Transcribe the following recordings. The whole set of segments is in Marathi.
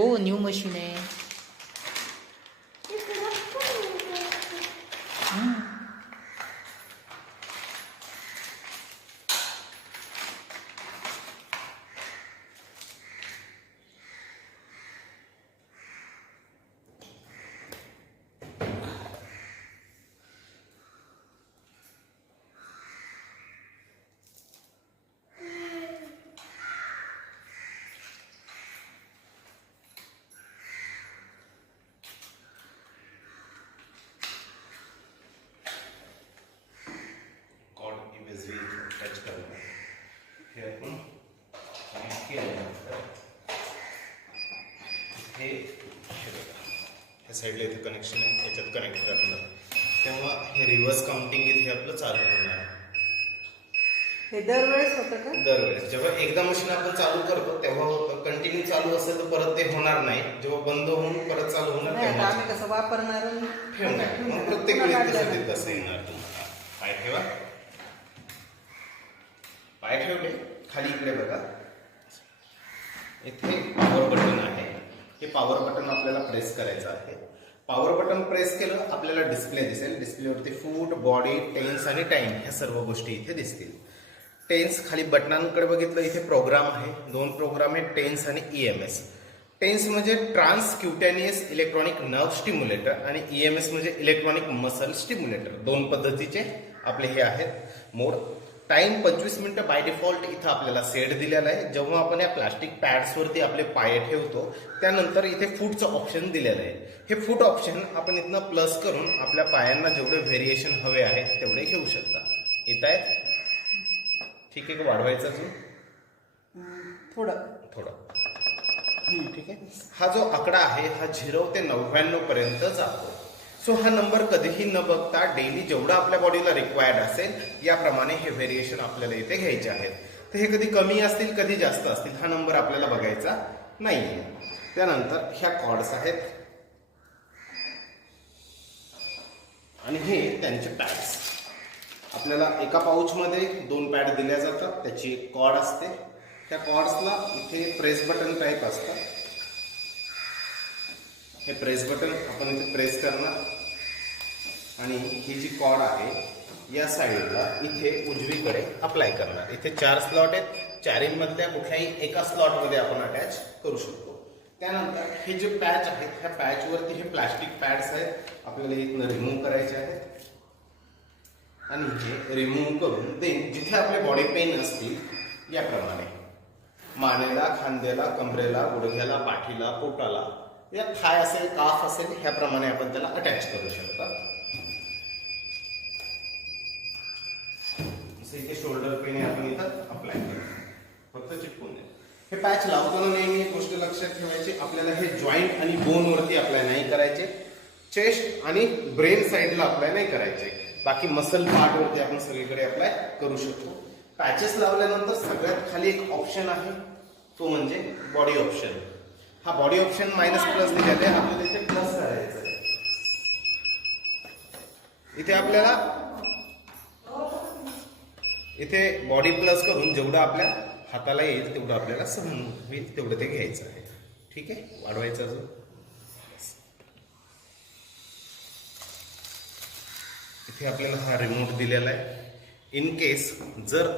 हो, न्यू मशीन आहे. टच करणार हे आपण कनेक्ट केल्यानंतर हे ह्या साईडला इथे कनेक्शन आहे, याच्यात कनेक्ट करणार तेव्हा हे रिव्हर्स काउंटिंग इथे आपलं चालू होणार. हे दरवेळेस होतं का? दरवेळेस जेव्हा एकदा मशीन आपण चालू करतो तेव्हा होतं. कंटिन्यू चालू असेल तर परत ते होणार नाही. जेव्हा बंद होऊन परत चालू होणार तेव्हा आम्ही कसं वापरणार ठेवणार. मग प्रत्येक वेळेस तसं येणार तुम्हाला. पाय ठेवा, पाय ठेवले खाली इकडे बघा, इथे पॉवर बटन आहे. हे पॉवर बटन आपल्याला प्रेस करायचं आहे. पॉवर बटन प्रेस केलं आपल्याला डिस्प्ले दिसेल. डिस्प्लेवरती फूट, बॉडी, टेन्स आणि टाइम ह्या सर्व गोष्टी इथे दिसतील. टेन्स खाली बटनांकडे बघितलं, इथे प्रोग्राम आहे. 2 प्रोग्राम आहेत, टेन्स आणि EMS. टेन्स म्हणजे ट्रान्स क्युटॅनियस इलेक्ट्रॉनिक नर्व स्टिम्युलेटर आणि EMS म्हणजे इलेक्ट्रॉनिक मसल स्टिम्युलेटर. 2 पद्धतीचे आपले हे आहेत मोड. टाइम 25 मिनिटं बाय डिफॉल्ट इथं आपल्याला सेट दिलेला आहे. जेव्हा आपण या प्लास्टिक पॅड्सवरती आपले पाय ठेवतो त्यानंतर इथे फूटचं ऑप्शन दिलेलं आहे. हे फूट ऑप्शन आपण इथनं प्लस करून आपल्या पायांना जेवढे व्हेरिएशन हवे आहेत तेवढे घेऊ शकता. येत आहेत? ठीक आहे का? वाढवायचं अजून थोडं ठीक आहे. हा जो आकडा आहे हा 0 ते 99 पर्यंत जातो. सो हा नंबर कधीही न बघता डेली जेवढा आपल्या बॉडीला रिक्वायर्ड असेल याप्रमाणे हे व्हेरिएशन आपल्याला इथे घ्यायचे आहेत. तर हे कधी कमी असतील कधी जास्त असतील हा नंबर आपल्याला बघायचा नाहीये. त्यानंतर ह्या कॉर्ड्स आहेत आणि हे त्यांचे पॅड्स. आपल्याला एका पाऊचमध्ये 2 पॅड दिल्या जातात. त्याची एक कॉर्ड असते. त्या कॉर्ड्सला इथे प्रेस बटन टाईप असतं. हे प्रेस बटन आपण इथे प्रेस करणार आणि ही जी कॉर्ड आहे या साईडला इथे उजवीकडे अप्लाय करणार. इथे 4 स्लॉट आहेत. 4 मधल्या कुठल्याही एका स्लॉटमध्ये आपण अटॅच करू शकतो. त्यानंतर हे जे पॅच आहेत ह्या पॅचवरती हे प्लास्टिक पॅड्स आहेत आपल्याला इथनं रिमूव्ह करायचे आहेत आणि हे रिमूव्ह करून देन जिथे आपले बॉडी पेन असतील याप्रमाणे मानेला, खांद्याला, कमरेला, गुडघ्याला, पाठीला, पोटाला, या थाय असेल, काफ असेल ह्याप्रमाणे आपण त्याला अटॅच करू शकता. इथे शोल्डर पेन आपण इथं अप्लाय करू, फक्त चिपकून दे. हे पॅच लावताना नेहमी एक गोष्ट लक्षात ठेवायची, आपल्याला हे जॉईंट आणि बोन वरती अप्लाय नाही करायचे. चेस्ट आणि ब्रेन साईडला अप्लाय नाही करायचे. बाकी मसल पार्ट वरती आपण सगळीकडे अप्लाय करू शकतो. पॅचेस लावल्यानंतर सगळ्यात खाली एक ऑप्शन आहे तो म्हणजे बॉडी ऑप्शन. हा बॉडी ऑप्शन मायनस प्लस दिलेला आहे. आपल्याला इथे प्लस करायचं आहे. इथे आपल्याला इथे बॉडी प्लस करून जेवढं आपल्या हाताला येईल तेवढं आपल्याला सहन होईल तेवढं ते घ्यायचं आहे. ठीक आहे, वाढवायचं अजून. इथे आपल्याला हा रिमोट दिलेला आहे. इन केस जर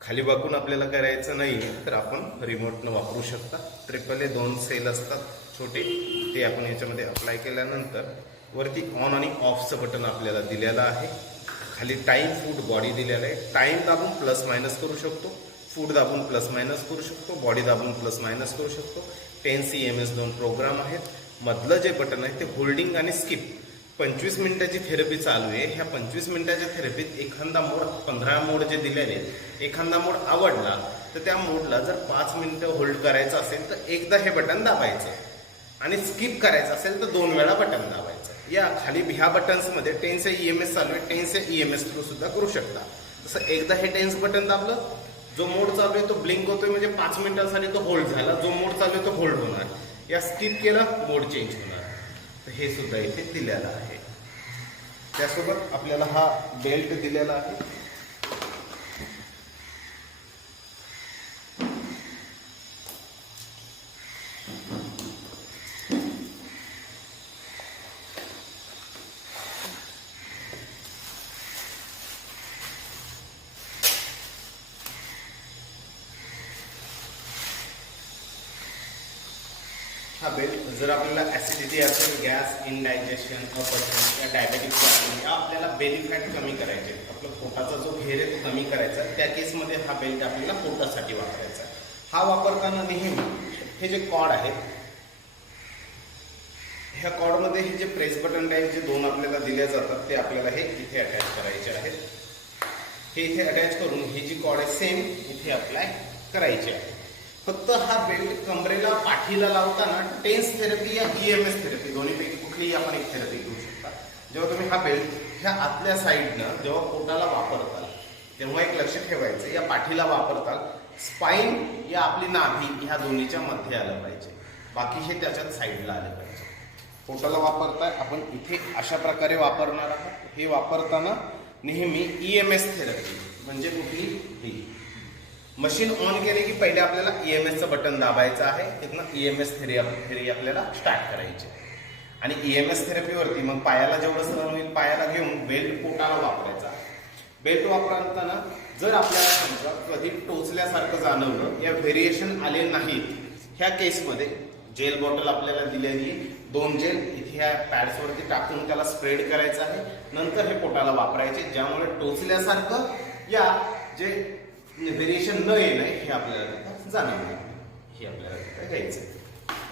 खाली बघून आपल्याला करायचं नाही तर आपण रिमोटनं वापरू शकता. ट्रिपल ए 2 सेल असतात छोटे, ते आपण याच्यामध्ये अप्लाय केल्यानंतर वरती ऑन आणि ऑफचं बटन आपल्याला दिलेलं आहे. खाली टाइम, फूट, बॉडी दिलेलं आहे. टाइम दाबून प्लस मायनस करू शकतो, फूट दाबून प्लस मायनस करू शकतो, बॉडी दाबून प्लस मायनस करू शकतो. टेन्स EMS 2 प्रोग्राम आहेत. मधलं जे बटन आहे ते होल्डिंग आणि स्किप. 25 मिनिटाची थेरपी चालू आहे. ह्या 25 मिनिटाच्या थेरपीत एखादा मोड, 15 मोड जे दिलेले आहेत, एखादा मोड आवडला तर त्या मोडला जर 5 मिनिटं होल्ड करायचं असेल तर एकदा हे बटन दाबायचं आणि स्किप करायचं असेल तर 2 वेळा बटन दाबायचं. या खाली ह्या बटन्समध्ये टेन्स EMS चालू आहे, टेन्स EMS थ्रू सुद्धा करू शकता. तसं एकदा हे टेन्स बटन दाबलं, जो मोड चालू आहे तो ब्लिंक होतोय म्हणजे 5 मिनिटांसाठी तो होल्ड झाला. जो मोड चालू आहे तो होल्ड होणार. या स्किप केला, मोड चेंज होणार. तर हे सुद्धा इथे दिलेलं आहे. त्यासोबत आपल्याला हा बेल्ट दिलेला आहे. हा बेल्ट जर आपल्याला ॲसिडिटी असेल, गॅस, इनडायजेशन, अपचन या डायबेटिक प्रॉब्लेम या आपल्याला बेली फॅट कमी करायचे, आपलं पोटाचा जो घेर आहे तो कमी करायचा, त्या केसमध्ये हा बेल्ट आपल्याला पोटासाठी वापरायचा. हा वापरताना नेहमी हे जे कॉर्ड आहे, ह्या कॉर्डमध्ये हे जे प्रेस बटन टाईप जे दोन आपल्याला दिले जातात ते आपल्याला हे इथे अटॅच करायचे आहेत. हे इथे अटॅच करून ही जी कॉर्ड आहे सेम इथे अप्लाय करायची आहे. फक्त हा बेल्ट कमरेला पाठीला लावताना टेन्स थेरपी या EMS थेरपी दोन्हीपैकी कुठलीही आपण एक थेरपी घेऊ शकता. जेव्हा तुम्ही हा बेल्ट ह्या आतल्या साईडनं जेव्हा पोटाला वापरताल तेव्हा एक लक्ष ठेवायचं, या पाठीला वापरताल स्पाईन या आपली नाभी ह्या दोन्हीच्या मध्ये आलं पाहिजे, बाकी हे त्याच्यात साईडला आले पाहिजे. पोटाला वापरताय आपण इथे अशा प्रकारे वापरणार आहात. हे वापरताना नेहमी EMS थेरपी म्हणजे कुठली ही मशीन ऑन केली की पहिले आपल्याला EMSचं बटन दाबायचं आहे, तिथनं EMS थेरपी आपल्याला स्टार्ट करायची आणि EMS थेरपीवरती मग पायाला जेवढं सहन होईल पायाला घेऊन बेल्ट पोटाला वापरायचा. बेल्ट वापरताना जर आपल्याला समजा कधी टोचल्यासारखं जाणवलं या व्हेरिएशन आले नाहीत, ह्या केसमध्ये जेल बॉटल आपल्याला दिलेली 2 जेल इथे ह्या पॅड्सवरती टाकून त्याला स्प्रेड करायचं आहे, नंतर हे पोटाला वापरायचे, ज्यामुळे टोचल्यासारखं या जे व्हेरिएशन न येणं हे आपल्याला जाणवणार. हे आपल्याला तिथे घ्यायचं.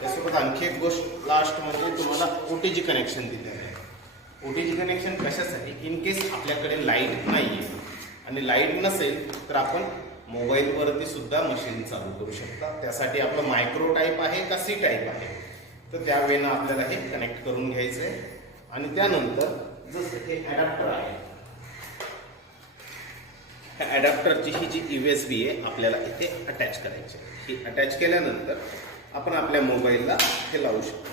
त्यासोबत आणखी एक गोष्ट लास्ट म्हणजे तुम्हाला OTG कनेक्शन दिलेलं आहे. OTG कनेक्शन कशासाठी? इन केस आपल्याकडे लाईट नाही आहे आणि लाईट नसेल तर आपण मोबाईलवरती सुद्धा मशीन चालू करू शकता. त्यासाठी आपलं मायक्रो टाईप आहे का C टाईप आहे, तर त्या वेळेनं आपल्याला हे कनेक्ट करून घ्यायचं आहे. आणि त्यानंतर जसं हे ॲडॅप्टर आहे, ह्या ॲडॅप्टरची ही जी USB आहे आपल्याला इथे अटॅच करायची. ही अटॅच केल्यानंतर आपण आपल्या मोबाईलला हे लावू शकतो.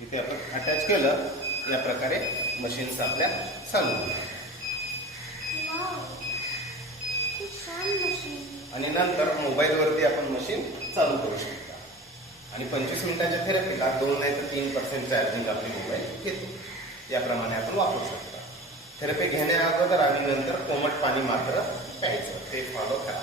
इथे आपण अटॅच केलं या प्रकारे मशीन्स आपल्या चालू होतात आणि नंतर मोबाईलवरती आपण मशीन चालू करू शकता. आणि 25 मिनिटाच्या थेरपीला 2 नाही तर 3% चार्जिंग आपली मोबाईल घेतो. याप्रमाणे आपण वापरू शकता. थेरपी घेण्या अगोदर आणि नंतर कोमट पाणी मात्र प्यायचं, ते फॉलो करा.